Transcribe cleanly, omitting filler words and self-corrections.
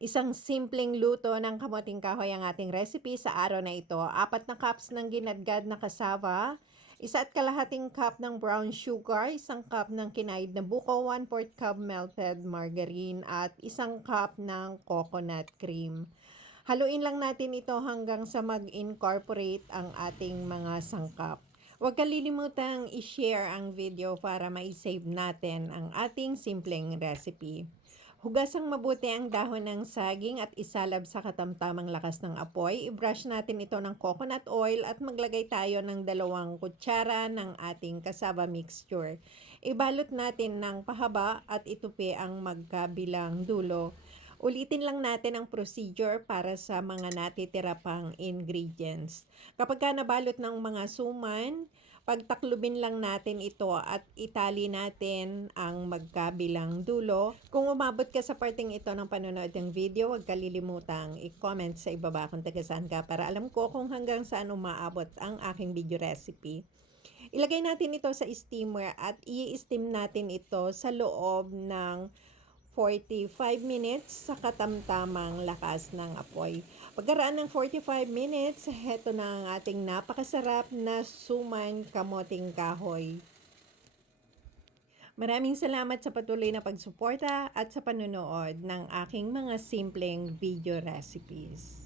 Isang simpleng luto ng kamuting kahoy ang ating recipe sa araw na ito. 4 na cups ng ginadgad na cassava, 1 at kalahating cup ng brown sugar, 1 cup ng kinaid na buko, 1/4 cup melted margarine, at 1 cup ng coconut cream. Haluin lang natin ito hanggang sa mag-incorporate ang ating mga sangkap. Huwag kalilimutang i-share ang video para ma-save natin ang ating simpleng recipe. Hugasang mabuti ang dahon ng saging at isalab sa katamtamang lakas ng apoy. I-brush natin ito ng coconut oil at maglagay tayo ng 2 kutsara ng ating cassava mixture. Ibalot natin ng pahaba at itupi ang magkabilang dulo. Ulitin lang natin ang procedure para sa mga natitira pang ingredients. Kapag nabalot ng mga suman, pagtaklubin lang natin ito at itali natin ang magkabilang dulo. Kung umabot ka sa parting ito ng panonood ng video, huwag kalilimutang i-comment sa ibaba kung taga saan ka para alam ko kung hanggang saan umaabot ang aking video recipe. Ilagay natin ito sa steamer at i-steam natin ito sa loob ng 45 minutes sa katamtamang lakas ng apoy. Pagkaraan ng 45 minutes, heto na ang ating napakasarap na suman kamoting kahoy. Maraming salamat sa patuloy na pagsuporta at sa panunood ng aking mga simpleng video recipes.